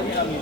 pag-gamit.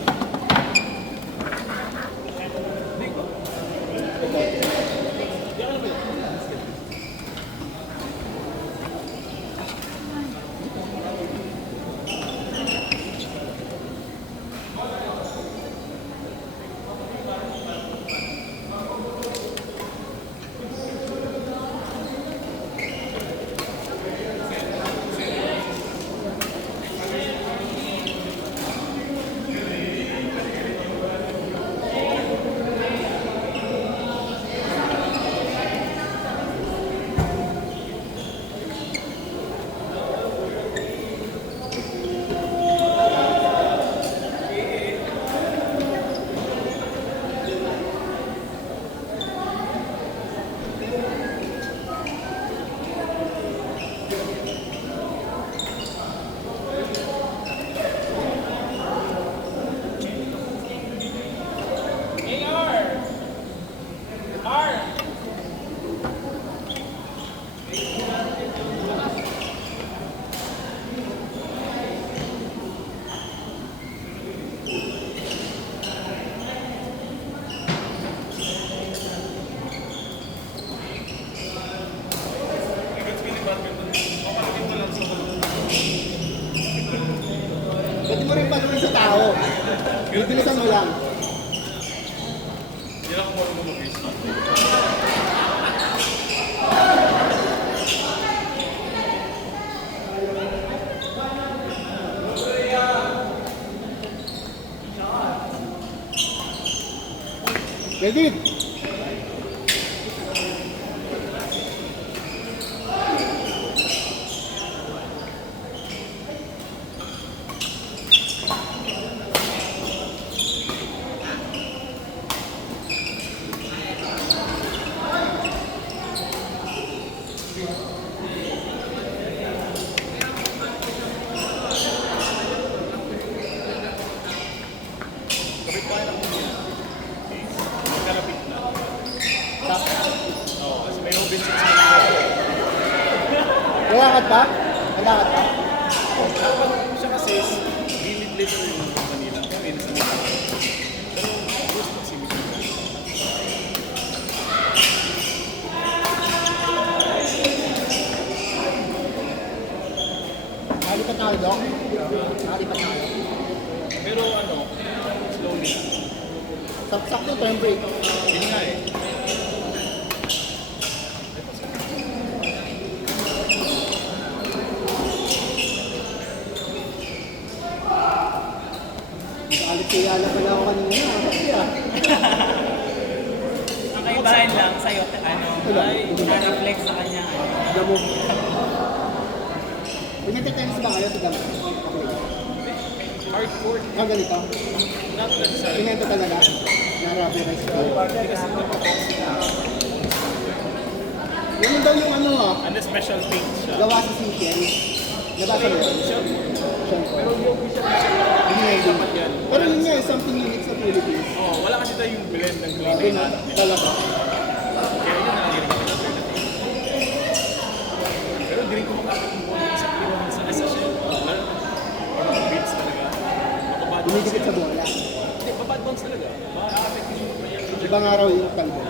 Pwede mo rin panuhin sa tao. Bibilisan mo lang. Hindi lang ako marunong mag-race. Ready? Kapit pa lang mo yan. Magkalapit na. Oo, kasi may open seats na nila. Lalakad pa? Lalakad pa? Siya kasi gilid little yung Manila. Kami nasa Manila. Pero close proximity. Nakalipat na kayo, Dok? Nakalipat na kayo. Pero ano, slowly. Saksak yung turn brake. Yun nga eh. Nakalit kaya na pala ako kanina. Kasi Ang kaibahan lang sa'yo, ano, na-reflex sa kanya. Damo. Pinag-tennis ba kayo sa damo? Hardcore. Ganito. Not necessarily. Pinento talaga. Na-rubberized ko. Yan daw yung ano And the special things siya. gawa sa CCN. Nabasa mo yun? Siyempre. Pero yung official na siya. Hindi nga yun. Yan. Pero yun nga, something unique sa Philippines. Oh, wala kasi tayo yung blend ng Doon clean na, na nila. talaga. Kaya yun ang naging alternative. Pero hindi rin kumakapit yung ball sa clean sa SSL. Lalo yung mga beats talaga. Mababad bounce Dumidikit sa bola. Hindi, mababad bounce talaga. Makaka-affect yung mga Ibang araw yung kalbo.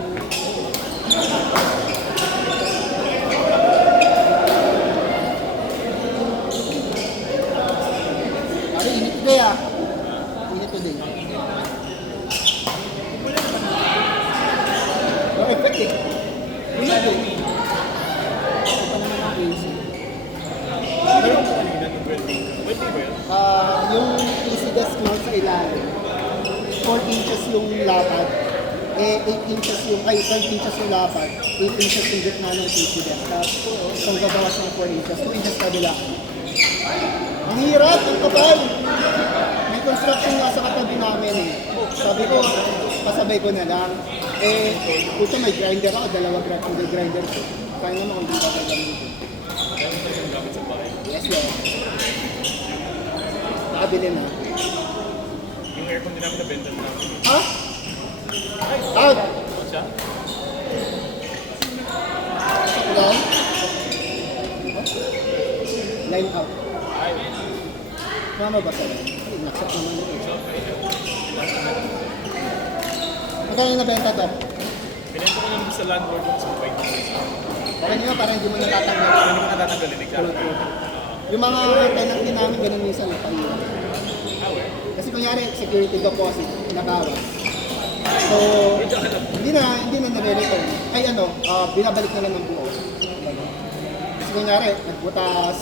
Pare, init today ah. Init today. No effect eh. Init eh. Pero kung kanina ng 20 ba yun? Yung easy desk mount sa ilalim. 4 inches yung lapad. 8 inches yung, 12 inches yung lapad. 8 inches yung gitna ng easy desk. Tapos kung gabawas ng 4 inches, 2 inches kabila. Ang hirap, ang kapal. May construction nga sa katabi namin eh. Sabi ko, pasabay ko na lang. Puto may grinder ako, 2 grinder ko. Kaya naman kung di ba gagamitin. Kaya mo tayo yung gamit sa bahay. Yes, Lord. Nakabili na. Yung aircon din namin nabenta na namin. Ha? Out! Ano siya? Down. Line out. Ay, Mama ba sa'yo? Accept naman yun. Magkano yung nabenta to? Pinento ko lang sa landlord ko sa white. Okay nyo, parang hindi mo natatanggal. Hindi ko natatanggalin, exactly. Yung mga tenant din namin, ganun minsan napayun. Kasi kunyari, security deposit, nabawas. So, hindi na nare-return. Ay binabalik na lang ng buo. Kasi kunyari, nagbutas,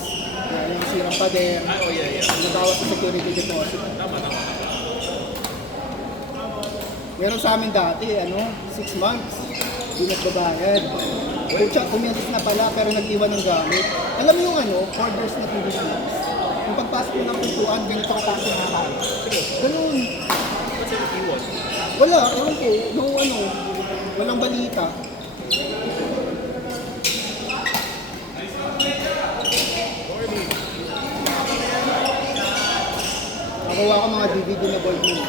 yung sirang pader, nabawas sa security deposit. Tama. Meron sa amin dati, 6 months, hindi nagbabayad. Umialis na pala, pero nag-iwan ng gamit. Alam mo yung orders na conditions. Yung pagpasok mo ng pintuan, ganito ka taas na tayo. Ganun. What's it iwan? Wala, ewan ko, walang balita. Nakuha ko mga DVD na board mo.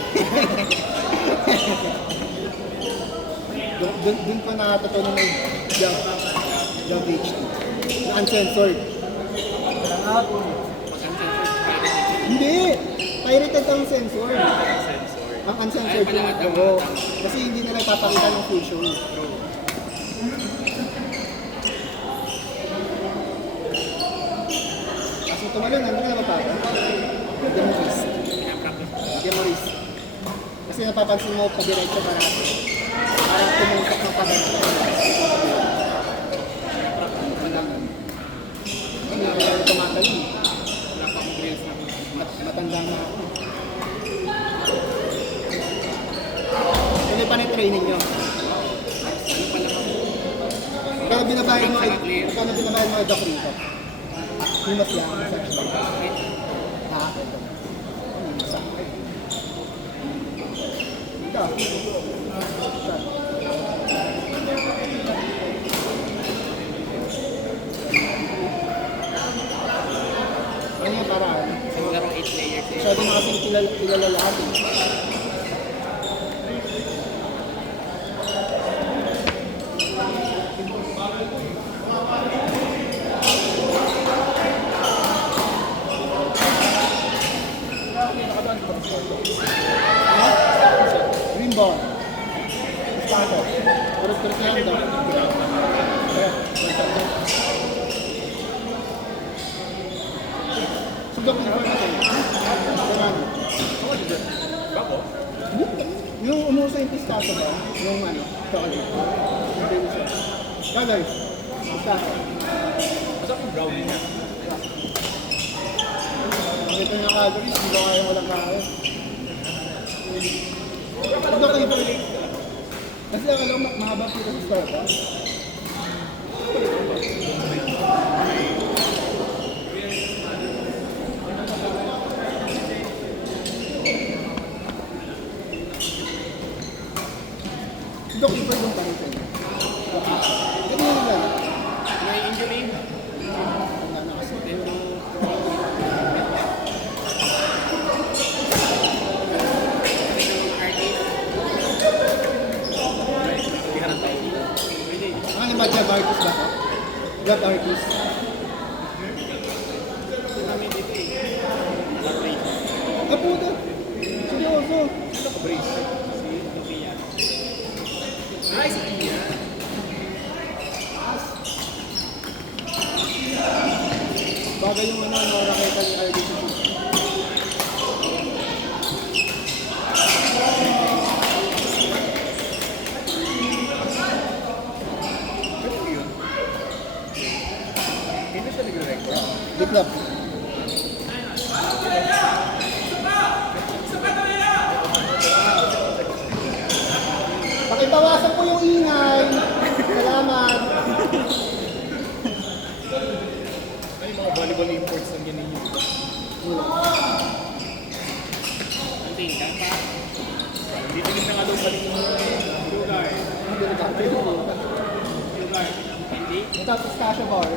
Doon ko nakatutunan ng Dove HD. Na uncensored. Hindi! Pirated ang censored. Ang uncensored yung kasi hindi na nagpapakita ng full show. Kasi tumalon, nandun na mapapa. Demorist. Kasi napapansin mo pa diretso parang tumutok ng pagano. Hindi na kaya tumatalon. Matanda na ako. Ano pa na training nyo? Kaya binabayan mo kay Doc Rico? Himas lang, massage lang. Ito. Massage. Ito. Ano yung paraan? Siguro 8 layers. Masyado na kasi kilala lahat eh. Green ball. Espada. Terus yan daw. Sugap na ko natin. Bako? Yung umuso yung pistachio ba? Yung chocolate. Hindi mo siya. Kagay. Pistachio. Masarap yung brownie niya. Ito yung calories, hindi ko kaya walang kain. Ito kayo ba? Kasi alam mo, mahaba po sa Starbucks. Ito kayo ba yung parang sa'yo? Ano yung lang? May injury? Ano ba job artist ba? Job artist. Ah, puto. Seryoso. Ano ka, Brace? Ay, sa kanya. Bagay yung nakakita ni Ivy sa shoot. Ano yun? Hindi siya nag-record. Diplop. Pakibawasan po yung ingay. Salamat. Ay, mga volleyball imports ang ganyan yun. Anting ka pa. Hindi tingin na nga daw balik mo. Lugar. Lugar. Hindi. Ito, pistachio bar.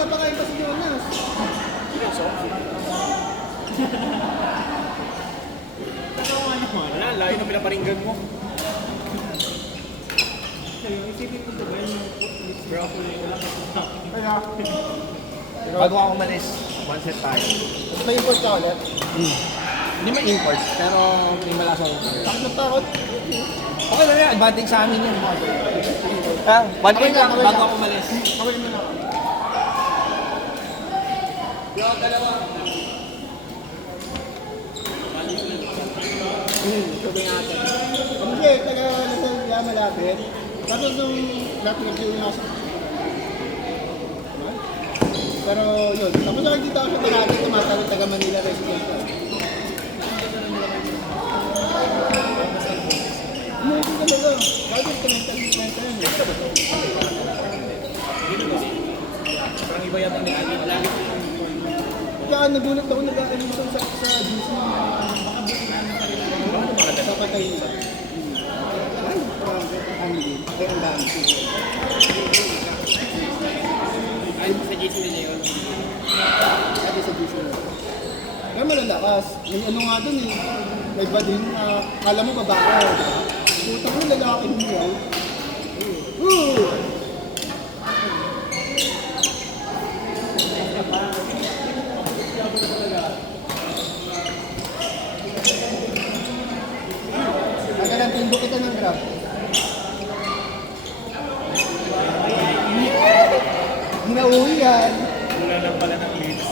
magpapakain pa si Jonas. Seryoso? Wala, layo na pinaparinggan mo. Kaya, Bago ako umalis, one set tayo. may import ka ulit. Hindi man imports, pero may malasang. Takot na takot. Okay lang yan, advantage sa amin yun. Ah, one Okay point lang, lang, okay bago lang. ako umalis. Okay mo na. Sabi natin. Hindi, taga Lasal malapit. Tapos nung lahat nag-iwi na sa... Pero yun, tapos nakikita ko siya dati, tumatawag taga Manila resident. Umuwi talaga. Kahit yung mental yun. Parang iba yata ni Agit. Lagi ko yung Kaya nagulat ako nag-animation sa GC. Papatay nila. Ay, grabe. Ang ligin. Ay, ang dami. Ay, sa GC nila yun. Dati sa GC nila. Kaya malalakas. May ano nga dun eh. May iba din na kala mo babae. Putang mo lalaki mo. Magalang tindok kita ng grab. Hindi na uwi yan. wala lang pala ng leads.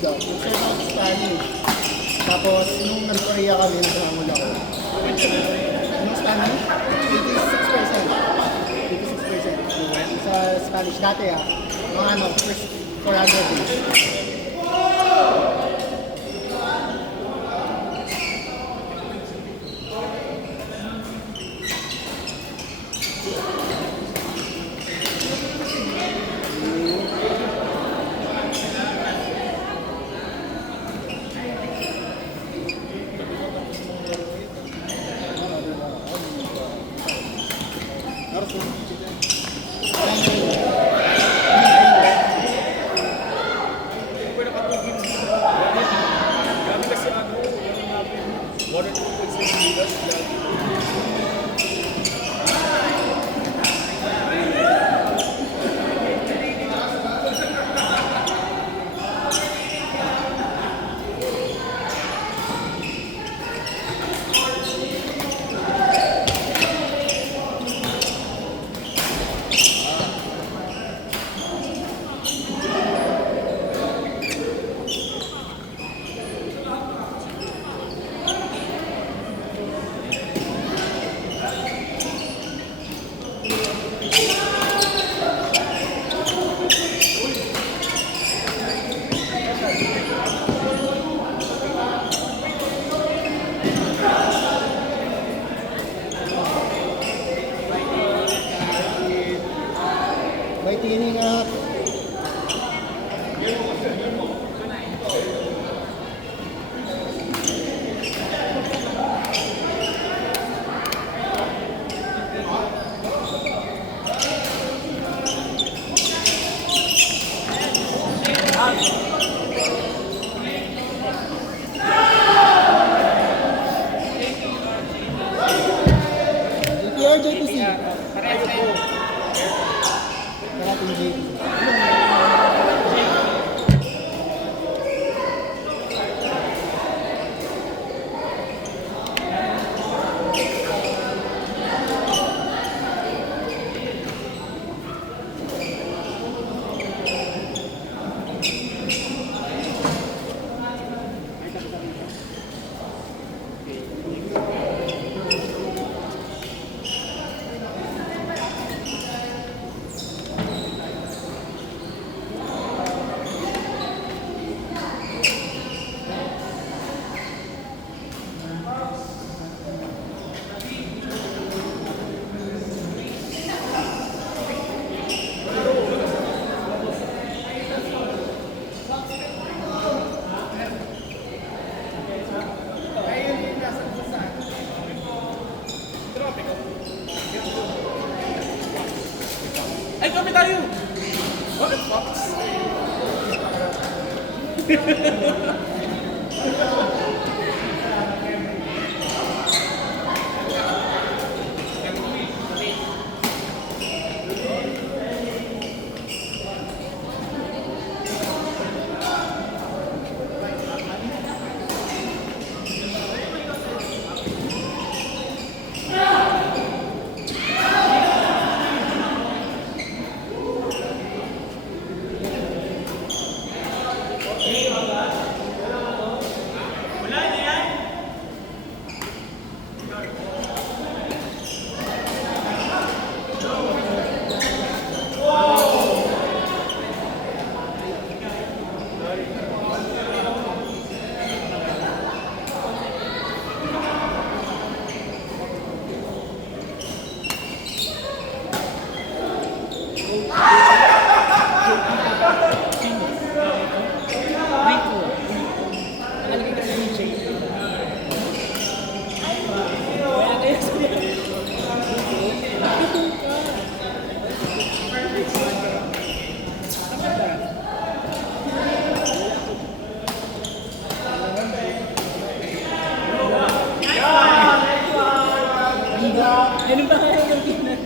daw. Nag-start ako sa Spanish. Tapos, nung nag-Korea kami, nag-hamon ako. Nung Spanish, 86%. 86%. Sa Spanish dati mga ano, first 400 days. Grabe kasi ano, yung water tubig sa Ligas, lagi. May tining nga. JTR, JTC. Karating JTC. Ay, kami tayo! Bakit Fox? Ganun ba kayo ng tingnan?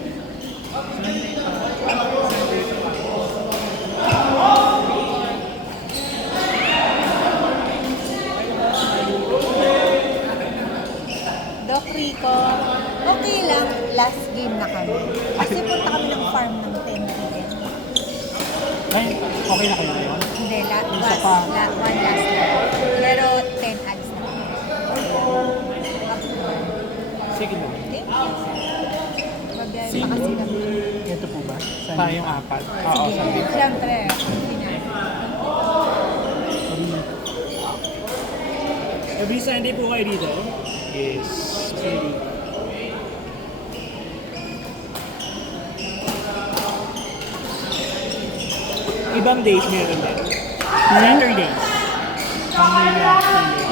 Doc Rico, okay lang, last game na kami. Kasi punta kami ng farm ng 10 p.m. Ay, okay na kayo ngayon? Hindi, Isa pa. one last year. Pero 10 ads na. Sige na. Thank you. Mabiyahe pa kasi kami. Ito po ba? Tayong apat. Oo, Sige, sabi. siyempre. Hindi na. Every Sunday po kayo dito? Yes. Sorry. Ibang days meron din. Saturdays. Sunday.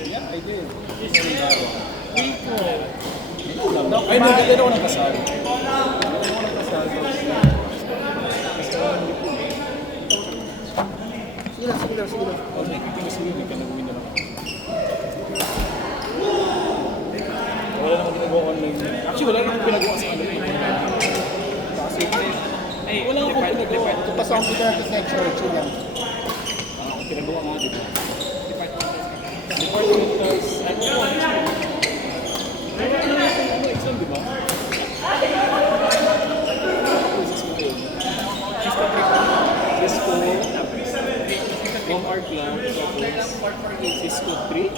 Yeah, I did. Rico. Ay, nagdala ako ng kasal. Sige lang, sige lang, sige lang. Oh, nakikipinasuhin ka, nag-uwi na lang ako. Wala na akong ginagawa online. Actually, wala na akong ginagawa sa ano. Kasi, wala akong ginagawa. Ito pa sa computer architecture, chill lang. Ang pinagawa nga, di ba? Departmentals, ano, exam, di ba? Cisco, Home Art lang, Cisco 3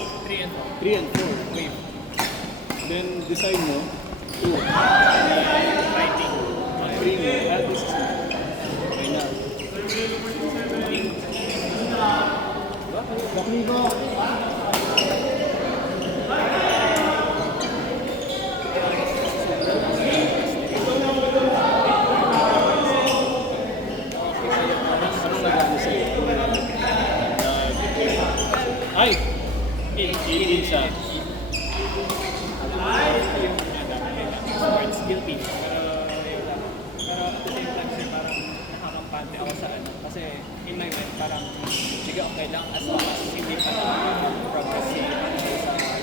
and 4. Then design mo, 2. Writing. 3 mo, this is okay na. Bakligo. Anong nagano sa'yo? Ay! Iin siya. Sports guilty. Pero at the same time, sir, parang nakakampante ako sa ano. Kasi in my mind, parang sige, okay lang as long as hindi pa na-progress sa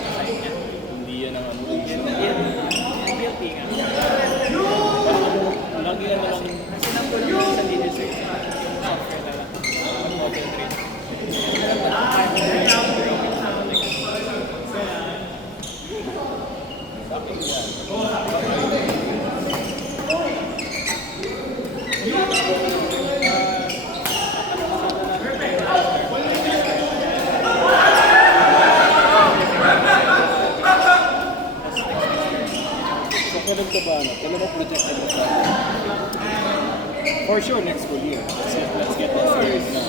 design niya. Hindi yan ang ano. Yun, guilty nga. Lagi yan lang. Kasi nandun lang sa linis, sir. Software na lang. Model 3. So, kung nagtabana, kailan mo projected mo sa for sure next school year. Let's get this serious now.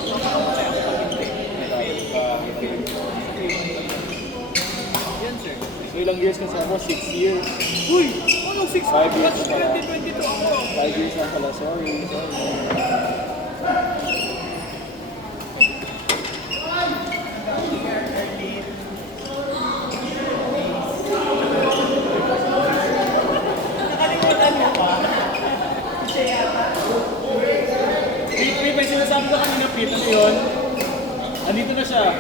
Yan, sir. So, ilang years ka sa mo? 6 years? Uy! Anong 6 5 years months? na pala. 2022 ako. 5 years na pala. Sorry. Nakalimutan mo pa. May sinasabi ko kanina, Pete, ano yun? Andito na siya.